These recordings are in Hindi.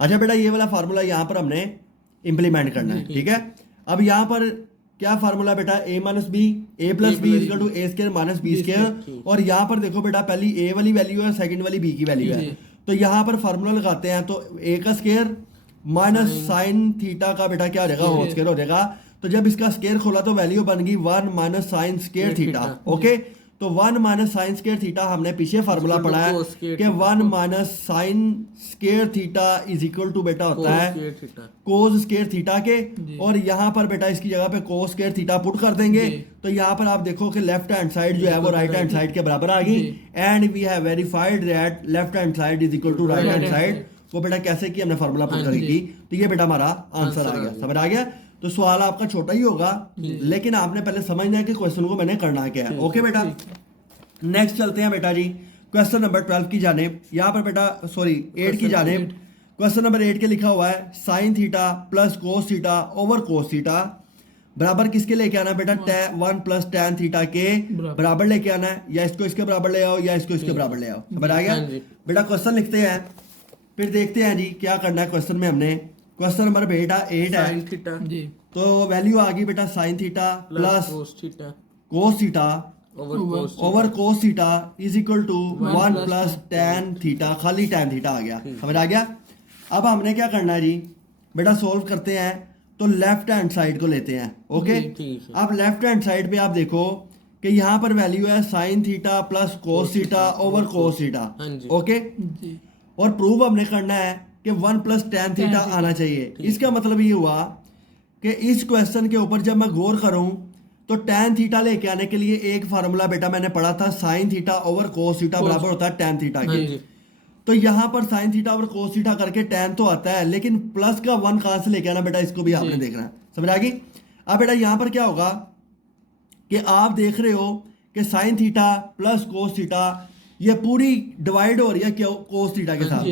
अच्छा बेटा ये वाला फार्मूला यहाँ पर हमने इम्प्लीमेंट करना है, ठीक है। अब यहाँ पर क्या फार्मूला बेटा, a minus b, a plus b equal to a square minus B square. और यहाँ पर देखो बेटा पहली ए वाली वैल्यू है, सेकंड वाली बी की वैल्यू है, तो यहाँ पर फार्मूला लगाते हैं। तो ए का स्क्वायर माइनस साइन थीटा का बेटा क्या हो जाएगा, होल स्क्वायर हो जाएगा। तो जब इसका स्क्वायर खोला तो वैल्यू बन गई 1 minus sine square theta. Okay, तो 1 माइनस साइन स्क्वायर थीटा हमने पीछे फार्मूला पढ़ा है कि 1 minus sine square theta is equal to बेटा होता है कोस स्क्वायर थीटा के। और यहाँ पर बेटा इसकी जगह पे कोस स्क्वायर थीटा पुट कर देंगे। तो यहाँ पर आप देखो कि लेफ्ट हैंड साइड जो है वो राइट हैंड साइड के बराबर आ गई। And we have verified that left hand side is equal to right hand side. वो बेटा कैसे की हमने फार्मूला पुट करेगी, तो ये बेटा हमारा आंसर आ गया, समझ आ गया। तो सवाल आपका छोटा ही होगा, लेकिन आपने पहले समझना है कि क्वेश्चन को मैंने करना क्या है। ओके बेटा, नेक्स्ट चलते हैं बेटा जी क्वेश्चन नंबर 12 की जानेब। यहाँ पर बेटा 8 की जानेब। क्वेश्चन नंबर 8 के लिखा हुआ है sign theta plus cos theta over cos theta बराबर किसके लेके आना है बेटा, 1 प्लस टैन थीटा के बराबर लेके आना है। या इसको इसके बराबर ले आओ या इसको इसके बराबर ले आओ, समझ आ गया बेटा। क्वेश्चन लिखते हैं, फिर देखते हैं जी क्या करना है क्वेश्चन में। हमने क्वेश्चन नंबर बेटा 8 है, तो वैल्यू आ गई बेटा sine theta plus cos theta over cos theta is equal to 1 plus tan theta, खाली टैन थीटा आ गया, समझ आ गया। अब हमने क्या करना है जी बेटा, सोल्व करते हैं। तो लेफ्ट हैंड साइड को लेते हैं। ओके, अब लेफ्ट हैंड साइड पे आप देखो कि यहाँ पर वैल्यू है sign theta plus cos theta over cos theta. Okay, और प्रूव हमने करना है कि 1 प्लस टैन थीटा आना चाहिए। इसका मतलब ये हुआ कि इस क्वेश्चन के ऊपर जब मैं गौर करूं तो टैन थीटा लेके आने के लिए एक फार्मूला बेटा मैंने पढ़ा था, sine theta over cos theta बराबर होता है टैन थीटा के। तो यहाँ पर sine theta over cos theta करके टैन तो आता है, लेकिन प्लस का 1 कहाँ से लेके आना बेटा, इसको भी आपने देखना है, समझ आ गई। अब बेटा यहाँ पर क्या होगा कि आप देख रहे हो कि sine theta plus cos theta ये पूरी डिवाइड हो रही है कोस थीटा के साथ।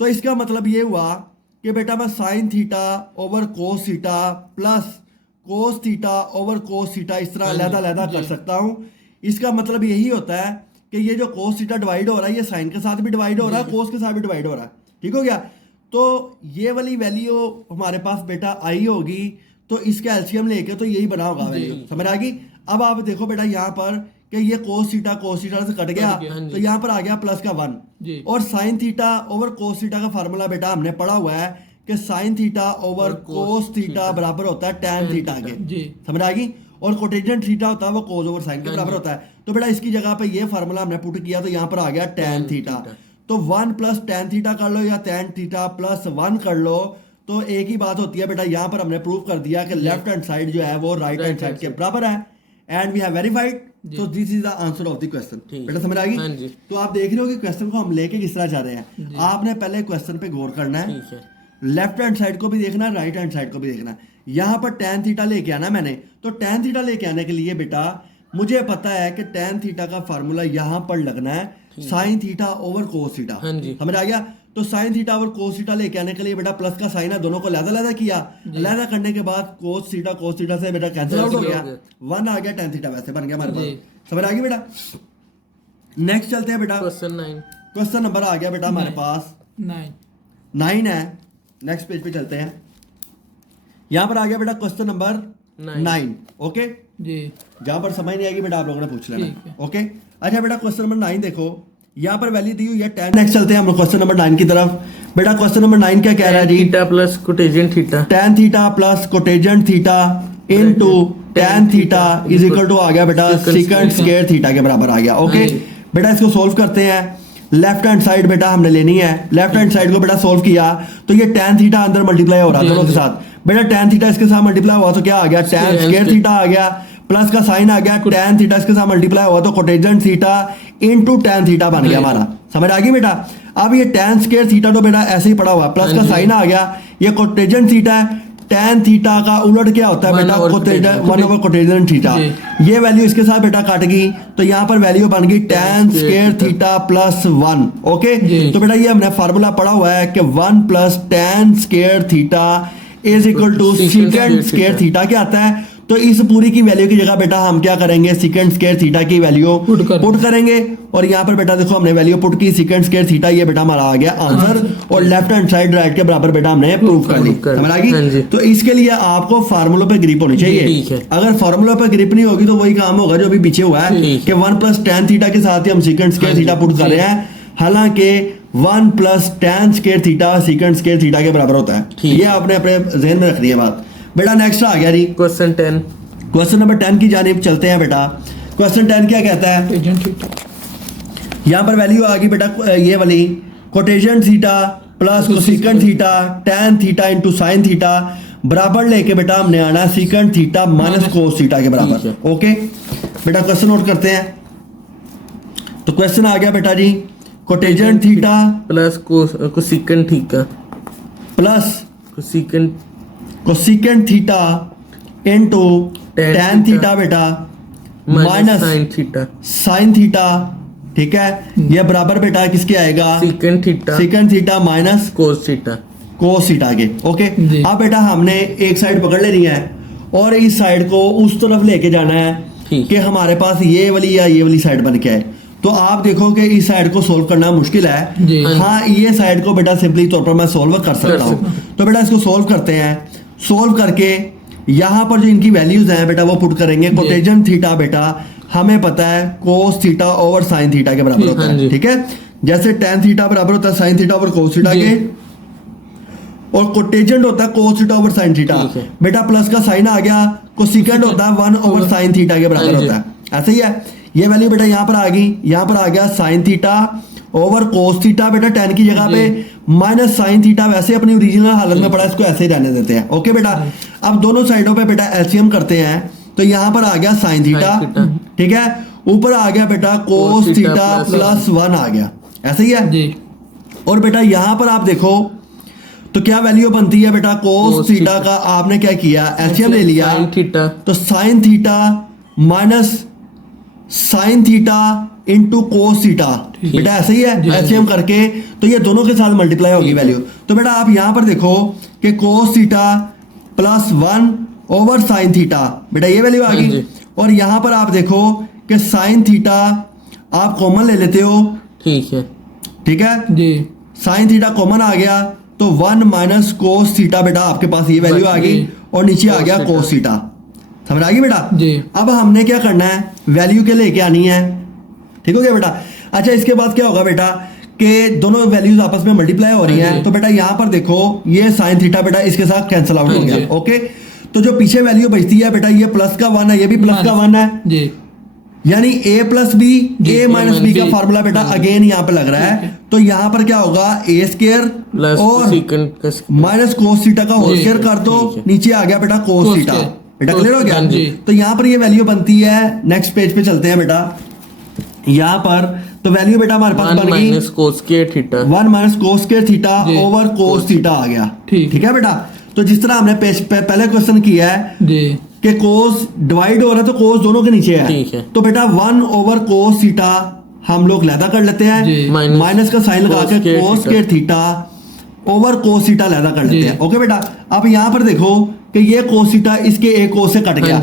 तो इसका मतलब ये हुआ कि बेटा मैं sine theta over cos theta plus cos theta over cos theta इस तरह अलग-अलग कर सकता हूं। इसका मतलब यही होता है कि ये जो कोस थीटा डिवाइड हो रहा है ये साइन के साथ भी डिवाइड हो रहा है, कोस के साथ भी डिवाइड हो रहा है, ठीक हो गया। तो ये वाली वैल्यू हमारे पास बेटा आई होगी, तो इसका एलसीएम लेके तो यही बना होगा वैल्यू, समझ आ गई। अब आप देखो बेटा यहाँ पर कि ये कोस थीटा से कट गया, तो यहाँ पर आ गया प्लस का 1। और sine theta over cos theta का फार्मूला बेटा हमने पढ़ा हुआ है कि sine theta over cos theta बराबर होता है टैन थीटा के, समझ आ गई। और कोटेजेंट थीटा होता है वो कोस ओवर साइन के बराबर होता है। तो बेटा इसकी जगह पे ये फार्मूला हमने पुट किया, तो यहाँ पर आ गया टैन थीटा। तो 1 प्लस टैन थीटा कर लो या टैन थीटा प्लस 1 कर लो, तो एक ही बात होती है बेटा। यहाँ पर हमने प्रूव कर दिया कि लेफ्ट हैंड साइड जो है वो राइट हैंड साइड के बराबर है, एंड वी हैव वेरीफाइड। तो this is the answer of the question, बेटा समझ आ गई। तो आप देख रहे हो कि क्वेश्चन को हम लेके किस तरह जा रहे हैं। आपने पहले क्वेश्चन पे गौर करना है, लेफ्ट हैंड साइड को भी देखना है, राइट हैंड साइड को भी देखना है। यहाँ पर टैन थीटा लेके आना मैंने, तो टैन थीटा लेके आने के लिए बेटा मुझे पता है कि टैन थीटा का फार्मूला यहाँ पर लगना है sine theta over cos theta, समझ आ गया। तो sine theta over cos theta लेके आने के लिए बेटा प्लस का साइन है, दोनों को अलग-अलग किया। अलग करने के बाद कोस थीटा से बेटा कैंसिल आउट हो गया, 1 आ गया, टैन थीटा वैसे बन गया हमारे पास, समझ आ गई बेटा। नेक्स्ट चलते हैं बेटा, क्वेश्चन नंबर आ गया बेटा हमारे पास 9 है। नेक्स्ट पेज पे चलते हैं। यहाँ पर आ गया बेटा क्वेश्चन नंबर 9। ओके जी, जहाँ पर समझ नहीं आएगी बेटा आप लोगों ने पूछ लेना। ओके, अच्छा बेटा क्वेश्चन नंबर 9 देखो, यहाँ पर वैल्यू दी हुई है 10। नेक्स्ट चलते हैं हम लोग क्वेश्चन नंबर 9 की तरफ। बेटा क्वेश्चन नंबर 9 क्या कह रहा है जी, theta plus cotangent theta, tan theta plus cotangent theta into tan theta is equal to आ गया बेटा सेकंड स्क्वायर थीटा के बराबर आ गया। ओके बेटा इसको सोल्व करते हैं। लेफ्ट हैंड साइड बेटा हमने लेनी है, लेफ्ट हैंड साइड को बेटा सोल्व किया तो ये tan थीटा अंदर मल्टीप्लाई हो रहा है दोनों के साथ। बेटा tan थीटा इसके साथ मल्टीप्लाई हुआ तो क्या आ गया, tan स्क्वायर थीटा आ गया, प्लस का साइन आ गया, tan थीटा इसके साथ मल्टीप्लाई हुआ तो कोटेजेंट थीटा इनटू tan थीटा बन गया हमारा, समझ आ गई बेटा। अब ये tan स्क्वायर थीटा तो बेटा ऐसे ही पड़ा हुआ, प्लस का साइन आ गया, ये कोटेजेंट थीटा है। tan थीटा का उलट क्या होता है बेटा, 1 ओवर कोटेजेंट थीटा। ये वैल्यू इसके साथ बेटा काट गई, तो यहाँ पर वैल्यू बन गई tan square theta plus 1। Okay, तो बेटा ये हमने फार्मूला पढ़ा हुआ है कि 1 plus tan square theta is equal to secant square theta क्या आता है। तो इस पूरी की वैल्यू की जगह बेटा हम क्या करेंगे, सीकेंट स्क्वायर थीटा की वैल्यू पुट करेंगे और यहाँ पर बेटा देखो हमने वैल्यू पुट की सीकेंट स्क्वायर थीटा, ये बेटा हमारा आ गया आंसर और लेफ्ट हैंड साइड राइट के बराबर बेटा हमने प्रूव कर ली, समझ आ गई। तो इसके लिए आपको फार्मूलों पे ग्रिप होनी चाहिए, अगर फार्मूलों पे ग्रिप नहीं होगी तो वही काम होगा जो अभी पीछे हुआ है कि 1 + tan थीटा के साथ ही हम सीकेंट स्क्वायर थीटा पुट कर रहे हैं, हालांकि 1 + tan square theta secant square theta के बराबर होता है। ये आपने अपने जहन में रखनी है बात। बेटा नेक्स्ट आ गया जी क्वेश्चन 10, क्वेश्चन नंबर 10 की जानिब चलते हैं बेटा। क्वेश्चन 10 क्या कहता है, यहाँ पर वैल्यू आ गई बेटा ये वाली quotation theta plus cosecant theta tan theta into sine theta बराबर लेके बेटा हमने आना secant theta minus cos theta के बराबर। ओके बेटा क्वेश्चन नोट करते हैं। तो क्वेश्चन आ गया बेटा जी quotation theta plus cosecant theta plus cosecant theta into tan theta बेटा माइनस साइन थीटा, ठीक है, ये बराबर बेटा किसके आएगा, secant theta minus cos theta के। ओके अब बेटा हमने एक साइड पकड़ लेनी है और इस साइड को उस तरफ लेके जाना है कि हमारे पास ये वाली या ये वाली साइड बन के आए। तो आप देखो कि इस साइड को सोल्व करना मुश्किल है, हाँ ये साइड को बेटा सिंपली तौर पर मैं सोल्व कर सकता हूँ। तो बेटा इसको सोल्व करते हैं, सोल्व करके यहाँ पर जो इनकी वैल्यूज हैं बेटा वो पुट करेंगे। कोटेशन थीटा बेटा हमें पता है कोस थीटा ओवर साइन थीटा के बराबर होता है, ठीक है, जैसे tan थीटा बराबर होता है sine theta over cos theta के, और कोटेजेंट होता है कोस थीटा ओवर साइन थीटा। बेटा प्लस का साइन आ गया, कोसेकेंट होता है 1 ओवर साइन थीटा के बराबर होता है, ऐसे ही है। ये वैल्यू बेटा यहाँ पर आ गई, यहाँ पर आ गया sine theta over cos theta बेटा tan की जगह पे माइनस साइन थीटा, वैसे अपनी ओरिजिनल हालत में पड़ा, इसको ऐसे ही रहने देते हैं। ओके बेटा अब दोनों साइडों पे बेटा एलसीएम करते हैं, तो यहाँ पर आ गया साइन थीटा, ठीक है, ऊपर आ गया बेटा कोस थीटा प्लस 1 आ गया, ऐसे ही है। और बेटा यहाँ पर आप देखो तो क्या वैल्यू बनती है बेटा, कोस थीटा का आपने क्या किया, एलसीएम ले लिया, तो sign theta minus sine theta into cos theta, बेटा ऐसे ही है, एलसीएम करके तो ये दोनों के साथ मल्टीप्लाई होगी वैल्यू। तो बेटा आप यहाँ पर देखो कि कोस theta plus 1 over sine theta, बेटा ये वैल्यू आ गई। और यहाँ पर आप देखो कि साइन थीटा आप कॉमन ले लेते हो, ठीक है जी, साइन थीटा कॉमन आ गया तो 1 माइनस कोस थीटा बेटा आपके पास ये वैल्यू आ गई और नीचे आ गया कोस थीटा, समझ आ गई बेटा जी। अब हमने क्या करना है, वैल्यू के लेके आनी है, ठीक हो गया बेटा। अच्छा इसके बाद क्या होगा बेटा कि दोनों वैल्यूज आपस में मल्टीप्लाई हो रही हैं, तो बेटा यहाँ पर देखो ये साइन थीटा बेटा इसके साथ कैंसिल आउट हो गया। ओके तो जो पीछे वैल्यू बचती है बेटा ये प्लस का 1 है, ये भी प्लस का 1 है जी, यानी a plus B a minus B का फार्मूला बेटा अगेन यहाँ पे लग रहा है। तो यहाँ पर क्या होगा a स्क्वायर और माइनस कोस थीटा का होल स्क्वायर कर दो, नीचे आ गया बेटा कोस थीटा, बेटा क्लियर हो गया। तो यहाँ पर ये वैल्यू बनती है, नेक्स्ट पेज पे चलते हैं बेटा, यहाँ पर तो वैल्यू बेटा हमारे पास बन गई 1 minus cos square theta over cos theta आ गया, ठीक है बेटा। तो जिस तरह हमने पहले क्वेश्चन किया है कि कोस डिवाइड हो रहा है तो कोस दोनों के नीचे है, तो बेटा 1 ओवर कोस थीटा हम लोग लैदा कर लेते हैं, माइनस का साइन लगा के cos square theta over cos theta लैदा कर लेते हैं। ओके बेटा अब यहाँ पर देखो कि ये कोस थीटा इसके एक कोस से कट गया,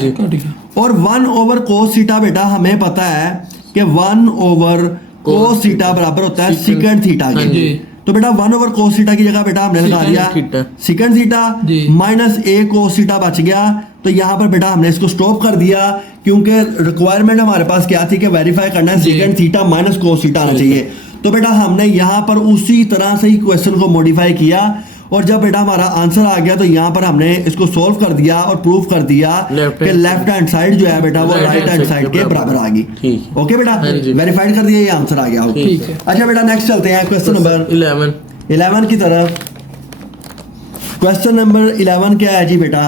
और 1 ओवर कोस थीटा बेटा हमें पता है कि 1 ओवर कोस थीटा बराबर होता है सीकेंट थीटा के। तो बेटा 1 ओवर कोस थीटा की जगह बेटा हमने लगा दिया secant theta minus a cos theta बच गया। तो यहाँ पर बेटा हमने इसको स्टॉप कर दिया क्योंकि रिक्वायरमेंट हमारे पास क्या थी कि वेरीफाई करना है secant theta minus cos theta आना चाहिए। तो बेटा हमने यहाँ पर उसी तरह से ही क्वेश्चन को मॉडिफाई किया, और जब बेटा हमारा आंसर आ गया तो यहाँ पर हमने इसको सोल्व कर दिया और प्रूफ कर दिया कि लेफ्ट हैंड साइड जो है बेटा वो राइट हैंड साइड के बराबर आ गई। ओके बेटा वेरीफाइड कर दिया, ये आंसर आ गया। अच्छा बेटा नेक्स्ट चलते हैं क्वेश्चन नंबर 11 की तरफ। क्वेश्चन नंबर 11 क्या है जी बेटा,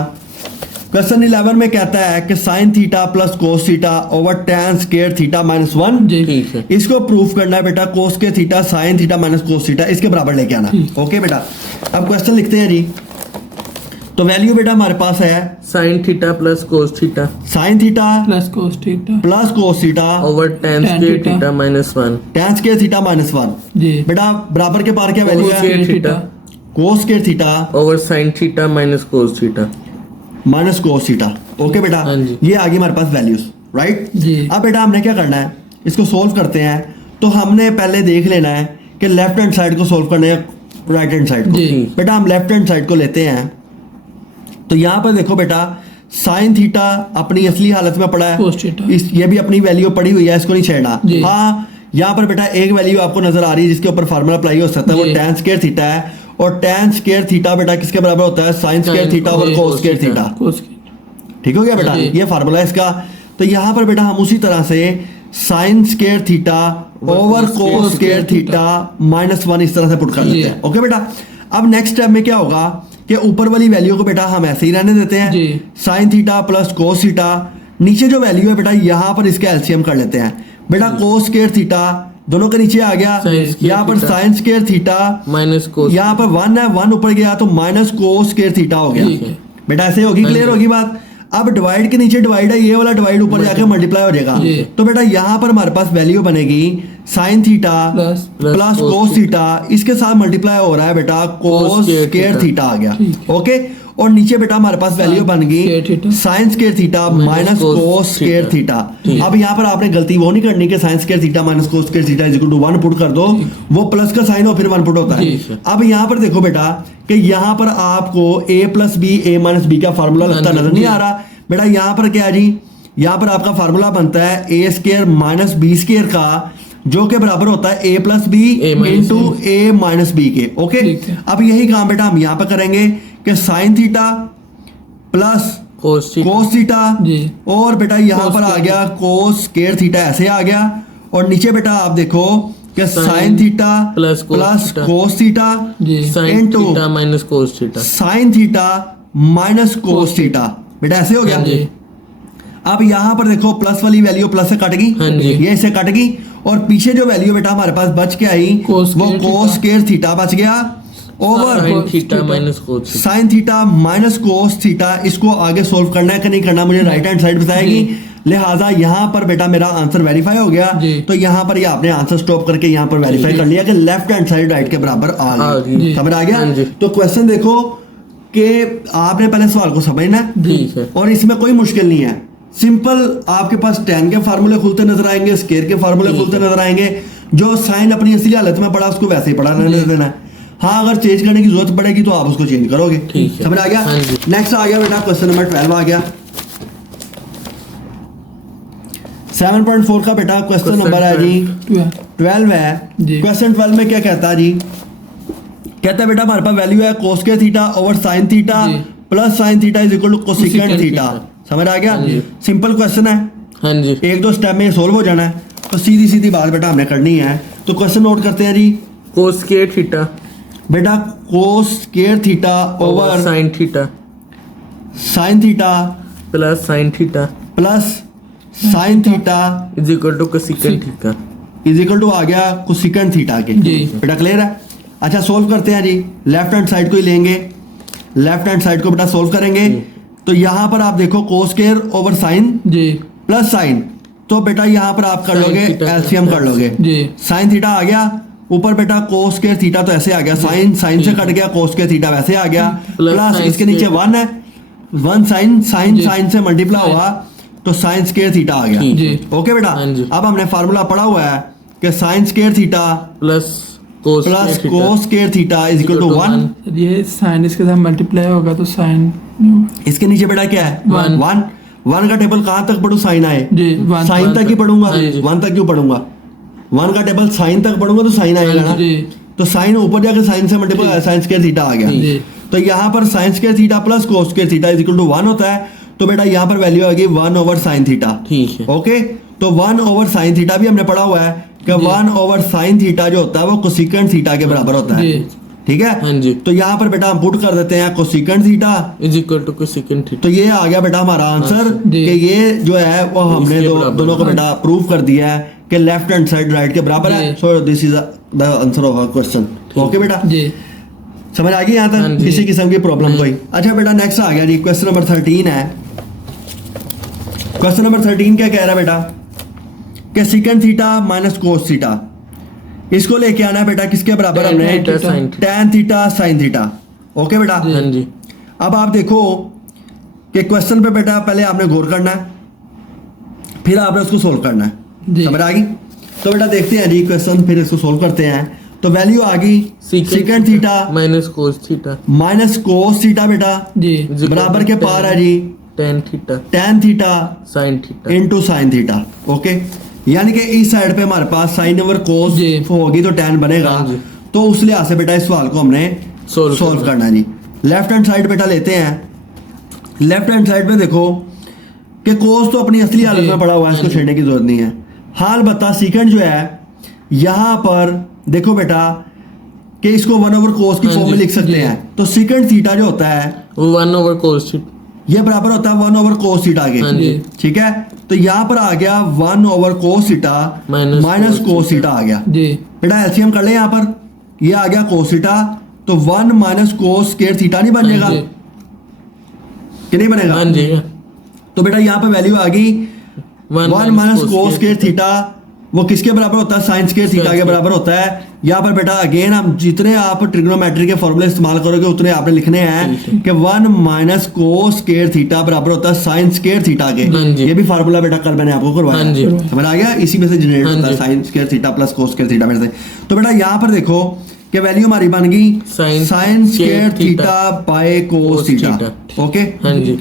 क्वेश्चन 11 में कहता है कि sine theta plus cos theta over tan square theta minus 1, इसको प्रूफ करना है बेटा कोस के theta sine theta minus cos theta इसके बराबर लेके आना। ओके बेटा अब क्वेश्चन लिखते हैं जी। तो वैल्यू बेटा हमारे पास है sign theta plus cos theta, sine theta plus cos theta over tan square theta minus 1, tan square theta minus 1 बेटा बराबर के पार क्या वैल्यू है theta cos square theta over sine theta minus cos theta. Minus cos theta. Okay बेटा, हाँ जी। ये आ गई हमारे पास वैल्यूज, राइट जी। अब बेटा हमने क्या करना है, इसको सोल्व करते हैं। तो हमने पहले देख लेना है कि लेफ्ट हैंड साइड को सोल्व करना है राइट हैंड साइड को। जी। बेटा हम लेफ्ट हैंड साइड को लेते हैं। तो यहाँ पर देखो बेटा साइन थीटा अपनी असली हालत में पड़ा है, Cos theta। ये भी अपनी वैल्यू पड़ी हुई है, इसको नहीं छेड़ना। जी। हाँ, यहाँ पर बेटा एक वैल्यू आपको नजर आ रही है जिसके ऊपर फार्मूला अप्लाई हो सकता है, वो जी। tan स्क्वायर थीटा है। और tan स्क्वायर थीटा बेटा किसके बराबर होता है, साइन स्क्वायर थीटा और cos cos square theta। Theta. Cos ठीक हो गया बेटा, जी। ये फार्मूला है इसका। तो यहाँ पर बेटा हम उसी तरह से साइन स्क्वायर थीटा ओवर कोस स्क्वायर थीटा -1 इस तरह से पुट कर जी। लेते हैं। ओके बेटा, अब नेक्स्ट स्टेप में क्या होगा कि ऊपर वाली वैल्यू को बेटा हम ऐसे ही रहने देते हैं, जी। Sine theta plus cos theta. नीचे जो वैल्यू है बेटा यहाँ पर इसका एलसीएम कर लेते हैं। बेटा कोस स्क्वायर थीटा दोनों के नीचे आ गया, Sin square यहाँ पर theta। Sine square theta, minus कोस यहाँ पर 1 है, 1 ऊपर गया तो माइनस कोस स्क्वायर थीटा हो ठीक गया। है। बेटा ऐसे होगी, हाँ क्लियर जी। होगी बात। अब डिवाइड के नीचे डिवाइड है, ये वाला डिवाइड ऊपर जाके मल्टीप्लाई हो जाएगा। जी। तो बेटा यहाँ पर हमारे पास वैल्यू बनेगी sine theta plus plus cos cos theta, इसके साथ मल्टीप्लाई हो रहा है बेटा cos Cos square square theta। Theta आ गया। ठीक ओके, और नीचे बेटा हमारे पास वैल्यू बन square गई theta। Sine square theta minus cos cos square theta। Theta. ठीक। अब यहाँ पर आपने गलती वो नहीं करनी कि sine square theta minus cos square theta is equal to 1 put कर दो, वो प्लस का साइन हो फिर 1 पुट होता है। जी। अब यहाँ पर देखो बेटा कि यहाँ पर आपको a plus B a minus B का फार्मूला लगता हाँ जी। नजर नहीं आ रहा। बेटा यहाँ पर क्या है जी, यहाँ पर आपका फार्मूला बनता है A square minus B square का, जो के बराबर होता है a plus B A minus into A minus B के। ओके, ठीक है। अब यही काम बेटा हम यहाँ पर करेंगे कि sine theta plus cos theta cos theta, जी। और बेटा यहाँ Cos पर आ square गया कोस स्क्वायर थीटा, ऐसे आ गया। और नीचे बेटा आप देखो कि Sin sine theta plus cos plus theta। Cos theta जी। Sine into theta minus cos theta. Sine theta minus cos theta. बेटा ऐसे हो गया। हाँ जी। अब यहाँ पर देखो प्लस वाली वैल्यू प्लस से कट गई, हाँ जी। ये इससे कट गई, और पीछे जो वैल्यू बेटा हमारे पास बच के आई Cos वो square कोस स्क्वायर थीटा बच गया over sine cos theta theta। Minus cos theta. Sine theta minus cos theta. इसको आगे सोल्व करना है कि नहीं करना मुझे राइट हैंड साइड बताएगी। जी। लिहाजा यहाँ पर बेटा मेरा आंसर वेरीफाई हो गया। जी। तो यहाँ पर ये आपने आंसर स्टॉप करके यहाँ पर वेरीफाई कर लिया कि लेफ्ट हैंड साइड राइट के बराबर आ आ गई। गई। समझ आ हाँ गया। जी। तो क्वेश्चन देखो कि आपने पहले सवाल को समझना है ठीक है। और इसमें कोई मुश्किल नहीं है। सिंपल आपके पास tan के फार्मूले खुलते नजर आएंगे, स्क्वायर के फार्मूले ठीक खुलते है। नजर आएंगे। जो साइन अपनी असली हालत में पड़ा उसको वैसे ही पड़ा रहने देना है। हाँ, अगर चेंज करने की जरूरत पड़ेगी तो आप उसको चेंज करोगे। ठीक है। समझ आ गया। हाँ जी। नेक्स्ट आ गया बेटा क्वेश्चन नंबर 12 आ गया। 7.4 का बेटा क्वेश्चन Question नंबर है जी 12 है। जी। क्वेश्चन 12 में क्या कहता है जी, कहता है बेटा हमारे पास वैल्यू है cos square theta over sine theta जी। Plus sine theta is equal to cosecant Cosecant theta. theta। समझ आ गया। हाँ जी। सिंपल क्वेश्चन है, हाँ जी। एक दो स्टेप में सोल्व हो जाना है। तो सीधी सीधी बात बेटा हमने करनी है। तो क्वेश्चन नोट करते हैं जी। कोस स्क्वायर थीटा बेटा cos square theta over sine theta sine theta plus sine theta plus sine theta is equal to cosecant theta. Is equal to आ गया कोसेकेंट थीटा के। जी। बेटा क्लियर है। अच्छा सोल्व करते हैं जी। लेफ्ट हैंड साइड को ही लेंगे, लेफ्ट हैंड साइड को बेटा सोल्व करेंगे। तो यहाँ पर आप देखो कोस स्क्वायर ओवर साइन जी। प्लस साइन, तो बेटा यहाँ पर आप कर Sin लोगे theta एलसीएम कर लोगे। जी। साइन थीटा आ गया, ऊपर बेटा कोस स्क्वायर थीटा तो ऐसे आ गया, साइन साइन से कट गया, कोस स्क्वायर थीटा वैसे आ गया, Plus प्लस sin इसके नीचे square। 1 है, 1 साइन साइन जी। साइन से मल्टीप्लाई हुआ तो साइन स्क्वायर थीटा आ गया। ठीक जी। है। ओके बेटा, हाँ जी। अब हमने फार्मूला पढ़ा हुआ है कि sine square theta plus cos plus cos square theta is equal to 1। ये साइन इसके साथ मल्टीप्लाई होगा तो साइन इसके नीचे बेटा क्या है, One। 1 का टेबल कहाँ तक पढ़ू, साइन आए, जी। वन साइन तक ही तक। पढ़ूंगा। हाँ जी। 1 तक क्यों पढ़ूंगा, 1 का टेबल साइन तक पढ़ूंगा तो साइन आएगा ना। जी। तो साइन ऊपर जाकर साइन से मल्टीप्लाई साइन स्क्वायर थीटा आ गया। जी। तो यहाँ पर sine square theta plus cos square theta is equal to 1 होता है। तो बेटा यहाँ पर वैल्यू आ गई 1 ओवर साइन थीटा। ठीक है। ओके, तो 1 ओवर साइन थीटा भी हमने पढ़ा हुआ है कि 1 ओवर साइन थीटा जो होता है वो कोसेकेंट थीटा के बराबर होता है। जी। ठीक है। हाँ जी। तो यहाँ पर बेटा हम पुट कर देते हैं cosecant theta. Is equal to cosecant theta. तो ये आ गया बेटा हमारा आंसर जी। कि ये जो है वो हमने इसके बराबर दोनों को है। बेटा प्रूव कर दिया है कि लेफ्ट हैंड साइड राइट के बराबर है। जी। So this is the answer of our question. Okay बेटा, जी। समझ आ गई यहाँ हाँ तक जी। किसी किस्म की प्रॉब्लम कोई। अच्छा बेटा नेक्स्ट आ गया जी क्वेश्चन नंबर 13 है। क्वेश्चन नंबर 13 क्या कह रहा है बेटा कि second theta minus cos theta, इसको लेके आना है बेटा किसके बराबर, Tan हमने theta, sin theta। tan theta sine theta. Okay बेटा, हाँ जी। अब आप देखो कि क्वेश्चन पे बेटा पहले आपने गौर करना है, फिर आपने उसको सोल्व करना है। जी। समझ आ गई? तो बेटा देखते हैं जी क्वेश्चन, फिर इसको सोल्व करते हैं। तो वैल्यू आ गई secant theta minus cos theta minus cos theta बेटा जी बराबर के पार है जी tan theta tan theta sine theta into sine theta. Okay, यानी कि इस साइड पे हमारे पास साइन ओवर कोस जी। होगी तो tan बनेगा। हाँ जी। तो उस लिहाज से बेटा इस सवाल को हमने Solve सोल्व करना है जी। लेफ्ट हैंड साइड बेटा लेते हैं। लेफ्ट हैंड साइड में देखो कि कोस तो अपनी असली हालत जी। में पड़ा हुआ है, इसको छेड़ने की जरूरत नहीं है। हाल बता सीकेंड जो है यहाँ पर देखो बेटा कि इसको 1/cos की हाँ फॉर्म में जी, लिख सकते जी। हैं। तो सीकेंड थीटा जो होता है 1/cos थीटा ये बराबर होता है 1/cos थीटा के। हाँ जी। ठीक है, तो यहाँ पर आ गया 1/cos theta Minus minus cos cos theta आ गया। जी बेटा एलसीएम कर ले, यहाँ पर ये आ गया cos थीटा, तो 1 माइनस cos स्क्वायर थीटा नहीं बनेगा हाँ जी। कि नहीं बनेगा? हाँ जी तो बेटा यहाँ पर वैल्यू आ गई 1 माइनस cos स्क्वायर थीटा, वो किसके बराबर होता है? साइन स्क्वायर थीटा के बराबर होता है। यहाँ पर बेटा अगेन हम जितने आप ट्रिग्नोमेट्री के फॉर्मूले इस्तेमाल करोगे उतने आपने लिखने हैं कि 1 माइनस cos स्क्वायर थीटा बराबर होता है साइन स्क्वायर थीटा के। हाँ जी। ये भी फार्मूला बेटा कल मैंने आपको करवाया। हाँ जी। समझ आ गया? इसी में से जनरेट हाँ होता है जी। Sine square theta plus cos square theta में से। तो बेटा यहाँ पर देखो कि वैल्यू हमारी बन गई Sin sine square square theta theta by cos cos theta. theta। Okay, हाँ जी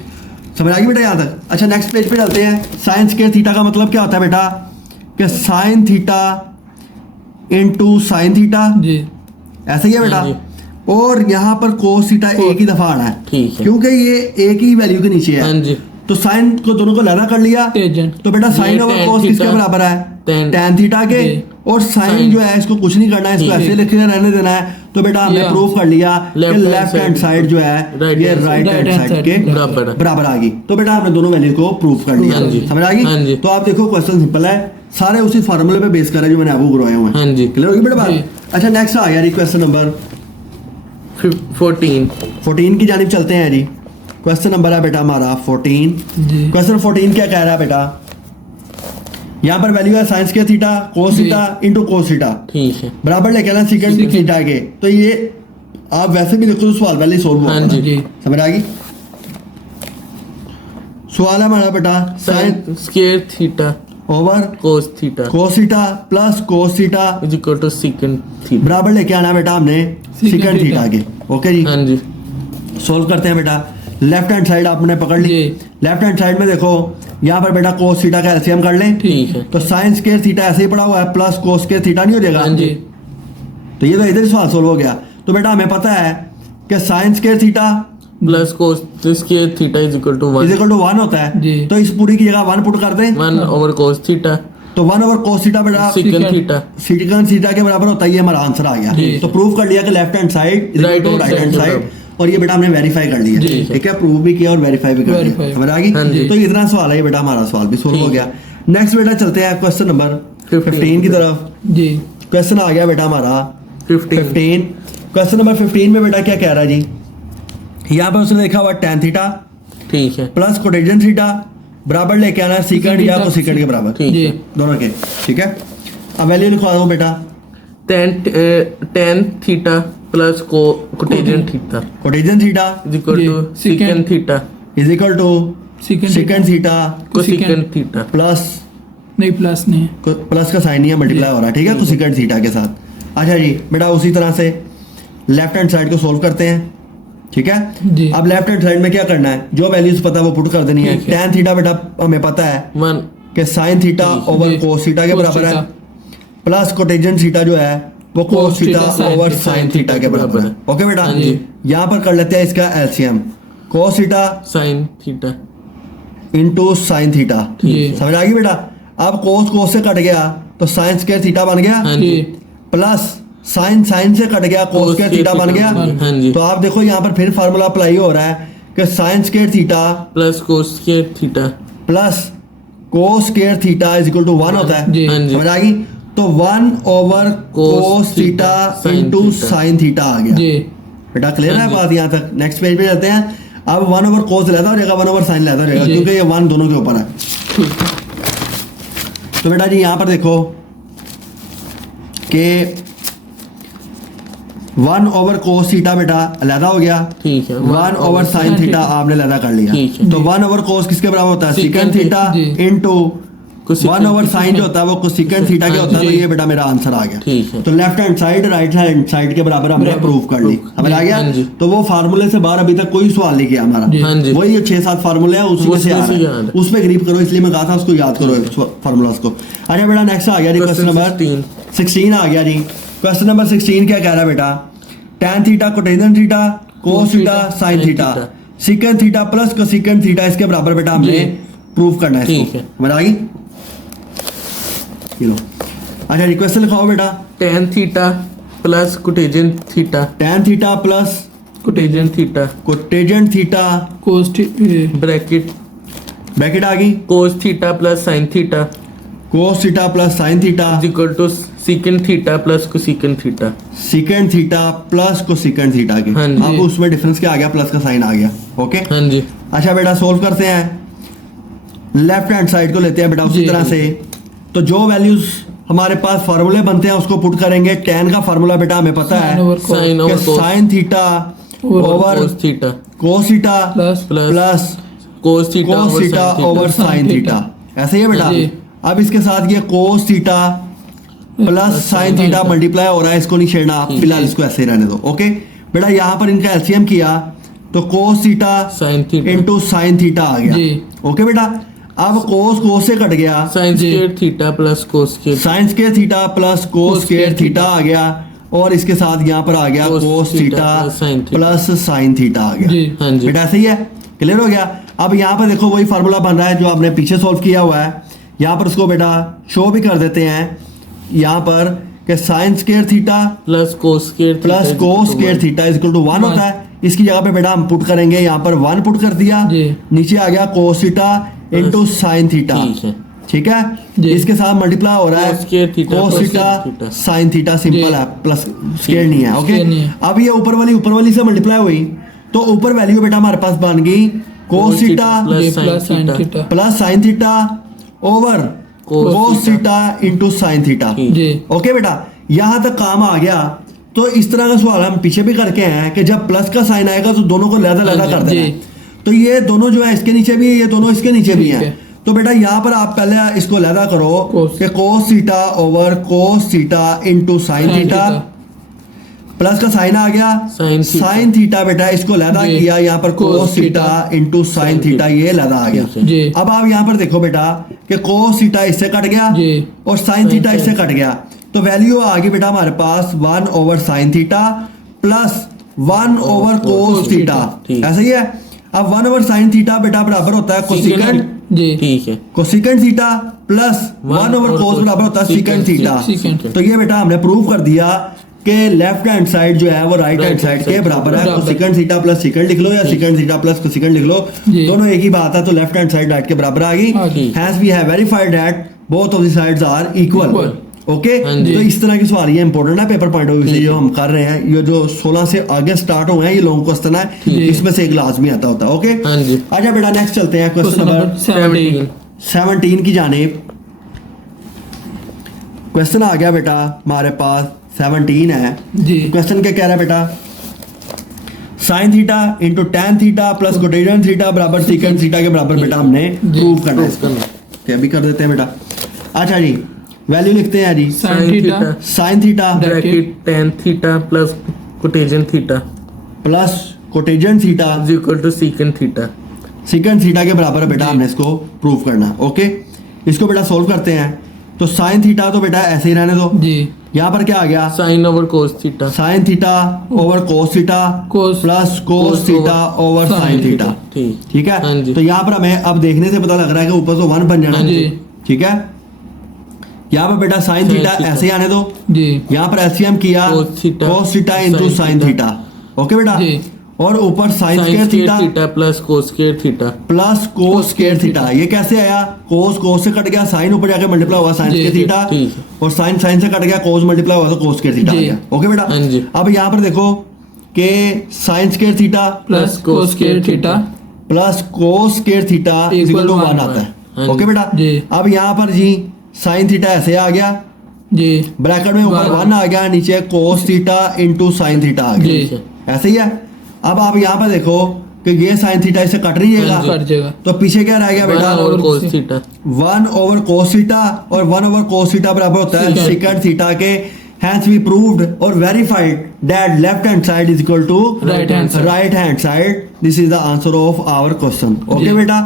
समझ आ गई बेटा यहाँ तक? अच्छा नेक्स्ट पेज पे चलते हैं। साइन स्क्वायर थीटा का मतलब क्या होता है बेटा? कि sine theta into sine theta, जी ऐसा ही है बेटा। हाँ जी। और यहाँ पर कोस थीटा एक ही दफा आना है, ठीक है क्योंकि ये एक ही वैल्यू के नीचे हाँ है। जी तो साइन को दोनों को लहदा कर लिया, टेंजेंट तो बेटा साइन ये ओवर tan कोस किसके थीटा, बराबर है? tan tan थीटा के। जी। और साइन Sin। जो है इसको कुछ नहीं करना है, इसको ठीक ऐसे है। लिखने रहने देना है। तो बेटा हमने Yeah। प्रूफ कर लिया कि Left hand left hand side side जो है right ये hand side। Right hand Right hand side के side बराबर है। बराबर आ गई। तो बेटा हमने दोनों वैल्यू को प्रूफ कर लिया। हाँ जी। समझ आ हाँ गई? जी। तो आप देखो क्वेश्चन सिंपल है, सारे उसी फार्मूले पे बेस कर रहे हैं जो मैंने आपको करवाए हुए हैं। हाँ जी। क्लियर होगी बेटा जी। बात? अच्छा नेक्स्ट आ गया जी क्वेश्चन नंबर 14 14 की जानिब चलते हैं जी। क्वेश्चन नंबर है बेटा हमारा 14। जी क्वेश्चन 14 क्या कह रहा है बेटा? यहाँ पर वैल्यू है साइन स्क्वायर थीटा कोस जी। थीटा इनटू कोस थीटा ठीक है बराबर लेके आना सेकंड Secant। थीटा के। तो ये आप वैसे भी देखो तो सवाल पहले ही सोल्व हुआ हाँ होगा। जी। जी समझ आ गई? सवाल है हमारा बेटा sine sine square theta over cos theta cos theta plus cos theta is equal to secant theta बराबर लेके आना बेटा हमने Secant सेकंड थीटा theta के। ओके जी, हाँ जी सोल्व करते हैं बेटा। लेफ्ट हैंड साइड आपने पकड़ ली। जी। लेफ्ट हैंड साइड में देखो यहाँ पर बेटा कोस थीटा का एलसीएम कर लें। ठीक है तो साइन स्क्वायर थीटा ऐसे ही पड़ा हुआ है प्लस कोस स्क्वायर थीटा नहीं हो जाएगा? हाँ जी तो ये तो इधर ही सवाल सोल्व हो गया। तो बेटा हमें पता है कि sine square theta plus cos square theta is equal to is 1 equal to 1 होता है। जी। तो इस पूरी की जगह 1 पुट कर दें। 1/cos थीटा तो 1/cos थीटा बेटा second Secant। Theta second theta के बराबर होता है। ये हमारा आंसर आ गया। जी। तो प्रूव कर लिया कि left hand side is Right hand right hand side side, और ये बेटा हमने वेरीफाई कर लिया। जी। ठीक है, प्रूव भी किया और वेरीफाई भी कर लिया। Verify। समझ आ गई? हाँ जी। तो इतना सवाल है ये बेटा, हमारा सवाल भी सोल्व हो ठीक गया। नेक्स्ट बेटा चलते हैं क्वेश्चन नंबर 15 की तरफ। जी क्वेश्चन आ गया बेटा हमारा 15 15। क्वेश्चन नंबर 15 में बेटा क्या कह रहा है जी? यहाँ पर उसने लिखा हुआ tan थीटा ठीक है प्लस कोटेजन थीटा बराबर लेके आना सेकंड या थीटा। कोसेकंड के बराबर, ठीक जी है दोनों के। ठीक है, अब वैल्यू लिखवा दो बेटा। tan theta plus cotangent theta cotangent theta is equal जी, to secant secant theta is equal to secant secant theta cosecant theta plus नहीं प्लस नहीं है प्लस का साइन नहीं है, मल्टीप्लाई हो रहा है। ठीक है, कोसेकंड थीटा के साथ। अच्छा जी बेटा उसी तरह से लेफ्ट हैंड साइड को सोल्व करते हैं। ठीक है, जी। अब लेफ्ट हैंड साइड में क्या करना है? जो वैल्यूज पता है वो पुट कर देनी है। ठीक है। tan थीटा बेटा हमें पता है 1 कि साइन थीटा ओवर जी। कोस थीटा के Cos बराबर है, theta। प्लस कोटेजन थीटा जो है वो Cos cos theta theta sin over theta sine theta के बराबर है। ओके बेटा, हाँ जी। यहाँ पर कर लेते हैं इसका LCM cos theta sine theta into sine theta. जी समझ आ गई बेटा? अब कोस कोस से कट गया तो साइन स्क्वायर थीटा बन गया, हाँ जी जी प्लस साइन साइन से कट गया कोस स्क्वायर थीटा बन गया। हाँ जी तो आप देखो यहाँ पर फिर फार्मूला अप्लाई हो रहा है कि sine square theta plus cos square theta plus cos square theta is equal to 1 होता है। जी हाँ जी समझ आ गई? तो 1 over Cos cos theta theta into sin theta। Sine theta आ गया। जी बेटा क्लियर है हाँ जी। बात यहाँ तक? नेक्स्ट पेज पे चलते हैं। अब 1 ओवर कोस लेता हो जाएगा, 1 ओवर साइन लेता हो जाएगा, जी। क्योंकि ये 1 दोनों के ऊपर है। ठीक है तो बेटा जी यहाँ पर देखो कि 1 ओवर कोस थीटा बेटा अलहदा हो गया, ठीक है 1 ओवर साइन थीटा आपने अलहदा कर लिया। ठीक है। तो 1 ओवर कोस किसके बराबर होता है? Secant सेकंड थीटा जी। इनटू Cosecant 1 ओवर साइन जो होता है वो कोसेकेंट थीटा क्या होता है? तो जी। ये बेटा मेरा आंसर आ गया। ठीक है। तो left hand side right hand side के बराबर हमने बराबर। प्रूव कर ली, समझ आ गया? हाँ जी। तो वो फार्मूले से बाहर अभी तक कोई सवाल नहीं किया हमारा, जी। हाँ जी। वही ये 6-7 फार्मूले हैं उसी में से आ उसमें से रहा याद है, है। उसमें ग्रीप करो, इसलिए मैं कहा था उसको याद करो फार्मूलास को। अच्छा बेटा नेक्स्ट आ गया जी क्वेश्चन Question नंबर 16 आ गया जी। क्वेश्चन नंबर 16 क्या कह रहा है बेटा? tan theta cotangent theta cos theta sin sin theta theta. secant theta plus cosecant theta इसके बराबर बेटा हमने जी। प्रूव करना है ठीक इसको, है। समझ आ गई? ये लो। अच्छा रिक्वेस्ट लिखाओ बेटा। tan theta plus cotangent theta tan theta plus cotangent theta cotangent theta cos bracket bracket आ गई, cos theta plus sin theta cos theta plus sin theta is equal to secant theta plus cosecant theta. secant theta plus cosecant theta के। हाँ जी। अब उसमें डिफरेंस क्या आ गया? प्लस का साइन आ गया। ओके हाँ जी अच्छा बेटा सोल्व करते हैं, लेफ्ट हैंड साइड को लेते हैं बेटा उसी जी। तरह से। तो जो वैल्यूज हमारे पास फार्मूले बनते हैं उसको पुट करेंगे। tan का फार्मूला बेटा हमें पता है sin कि over cos sin theta over cos theta cos theta plus plus cos theta cos theta over sin sin theta, ऐसे ही है बेटा। जी। अब इसके साथ ये cos theta plus sin theta multiply हो रहा है, इसको नहीं छेड़ना, फिलहाल इसको ऐसे ही रहने दो। ओके बेटा यहाँ पर इनका एलसीएम किया तो cos theta sin theta into sin theta आ गया। जी। ओके बेटा अब cos से कट गया, sin जी। Square theta plus cos square sin square theta plus cos cos square square theta आ गया, और इसके साथ यहाँ पर आ गया Cos cos theta theta plus sin theta. Plus sin theta आ गया। जी। हाँ जी बेटा ऐसे ही है, क्लियर हो गया। अब यहाँ पर देखो वही फार्मूला बन रहा है जो आपने पीछे सॉल्व किया हुआ है, यहाँ पर उसको बेटा शो भी कर देते हैं यहाँ पर कि sine square theta plus cos square plus cos square theta is equal to 1 होता है। इसकी जगह पे बेटा हम पुट करेंगे, यहाँ पर 1 पुट कर दिया, जी। नीचे आ गया cos theta into sine theta, ठीक है। ठीक है। जी। इसके साथ मल्टीप्लाई हो रहा है cos square theta cos plus theta sin theta. Sine theta, simple जी। है, प्लस स्क्वायर नहीं है। ओके स्क्वायर नहीं है। अब ये ऊपर वाली से मल्टीप्लाई हुई तो ऊपर वैल्यू बेटा हमारे पास बन गई cos theta plus plus sin sin theta theta plus sine theta over Cos cos theta into sine theta. ठीक। जी। ओके बेटा यहां तक काम आ गया। तो इस तरह का सवाल हम पीछे भी करके आए हैं कि जब प्लस का साइन आएगा तो दोनों को लहदा लहदा कर देना जी। है। तो ये दोनों जो है इसके नीचे भी है, ये दोनों इसके नीचे भी ठीक हैं। है। तो बेटा यहाँ पर आप पहले इसको लहदा करो Cos। कि cos theta over cos theta into sign sin theta, theta. Plus का साइन आ गया Sin थीटा। साइन थीटा बेटा इसको लहदा जी। किया, यहाँ पर Cos cos theta into sign sin theta, ये लहदा आ ठीक गया। है। जी। अब आप यहाँ पर देखो बेटा कि cos थीटा इससे कट गया जी। और साइन थीटा sin इससे कट गया, तो वैल्यू आ गई बेटा हमारे पास 1 over sine theta plus 1 over cos theta, ठीक। ऐसा ही है। अब 1 ओवर साइन थीटा बेटा बराबर होता है कोसेकेंट जी। ठीक है cosecant theta plus 1 over over cos बराबर होता है secant सीकेंट थीटा। secant। तो ये बेटा हमने प्रूव कर दिया कि लेफ्ट हैंड साइड जो है वो right hand Right side hand के side बराबर है। बराबर। कोसेकेंट थीटा प्लस सीकेंट लिख लो या सीकेंट थीटा प्लस कोसेकेंट लिख लो, जी। दोनों एक ही बात है। तो लेफ्ट हैंड साइड राइट के बराबर आ गई। हाँ जी। Has we have verified that both of the sides are equal. Equal। Okay हाँ जी। तो इस तरह की सवाल ये इंपॉर्टेंट है पेपर पॉइंट ऑफ व्यू से जो हम कर रहे हैं। ये जो 16 से आगे स्टार्ट हुए हैं ये लॉन्ग क्वेश्चन है, जी। इसमें से एक लाजमी आता होता है। ओके हाँ जी अच्छा बेटा नेक्स्ट चलते हैं क्वेश्चन क्वेश्चन नंबर नंबर 17 17 की जानेब। क्वेश्चन आ गया बेटा हमारे पास 17 है। जी। क्वेश्चन क्या कह रहा है बेटा? Sine theta into tan theta plus cotangent theta बराबर सीकेंट थीटा के बराबर बेटा हमने प्रूव करना है इसको। तो अभी कर देते हैं बेटा। अच्छा जी वैल्यू लिखते हैं जी। sin theta sine theta bracket tan theta plus cotangent theta plus cotangent theta is equal to secant theta. Secant theta के बराबर बेटा हमने इसको प्रूव करना है। ओके इसको बेटा सोल्व करते हैं। तो साइन थीटा तो बेटा ऐसे ही रहने दो, जी। यहाँ पर क्या आ गया sin over cos theta sine theta over cos theta Cos plus cos theta over sin sine theta, ठीक ठीक है। हाँ जी। तो यहाँ पर हमें अब देखने से पता लग रहा है कि ऊपर तो 1 बन जाना हाँ जी। है, ठीक है। यहाँ पर बेटा साइन sin थीटा थीटा। ऐसे ही आने दो, जी। यहाँ पर एलसीएम किया Cos theta, cos theta into sin sine theta. Theta. Okay बेटा जी। और ऊपर sine sin square square theta theta plus cos square theta plus cos square theta. ये कैसे आया? कोस से कट गया, साइन ऊपर जाके मल्टीप्लाई हुआ साइन जी, स्क्वायर जी, थीटा, ठीक है। और साइन से कट गया, कोस मल्टीप्लाई हुआ तो कोस स्क्वायर थीटा आ जी। गया। ओके बेटा हाँ जी। अब यहाँ पर देखो कि sine square theta plus cos square theta plus cos square theta equal to 1 आता है। हाँ ओके जी। बेटा जी। अब यहाँ पर जी साइन थीटा ऐसे आ गया जी ब्रैकेट में ऊपर 1 आ गया, नीचे cos theta into sine theta आ जी गया, ऐसे ही है। अब आप यहाँ पर देखो कि ये साइन थीटा इससे कट नहीं जाएगा, कर जाएगा तो पीछे क्या रह गया बेटा, और cos theta 1 over cos theta, और 1 ओवर cos थीटा बराबर होता है Secant. secant थीटा के। Hence we proved or verified that left hand side is equal to Right hand side. right hand side. This is the answer of our question. Okay जी। बेटा।